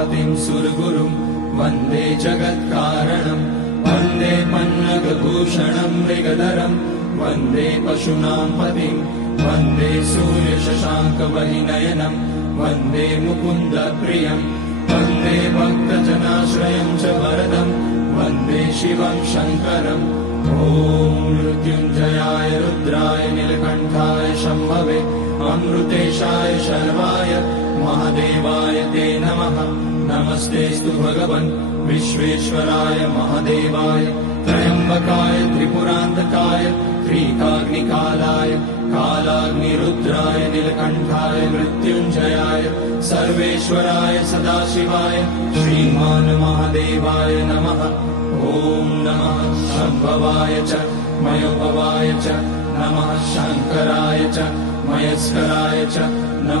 उमापतिं सुरगुरुं वन्दे जगत्कारणं वन्दे पन्नगभूषणं मृगधरं वन्दे पशूनां पतिं वन्दे सूर्यशशाङ्कवहिनयनं वन्दे मुकुन्दप्रियं वन्दे भक्तजनाश्रयं च वरदं वन्दे शिवं शङ्करम् ॐ मृत्युञ्जयाय रुद्राय नीलकण्ठाय शम्भवे अमृतेशाय शर्वाय महादेवाय ते नमः। नमस्तेऽस्तु भगवन् विश्वेश्वराय महादेवाय त्र्यम्बकाय त्रिपुरान्तकाय त्रिकाग्निकालाय कालाग्निरुद्राय नीलकण्ठाय मृत्युञ्जयाय सर्वेश्वराय सदाशिवाय श्रीमान् महादेवाय नमः। ॐ नमः शम्भवाय च मयोभवाय च नमः शङ्कराय च मयस्कराय च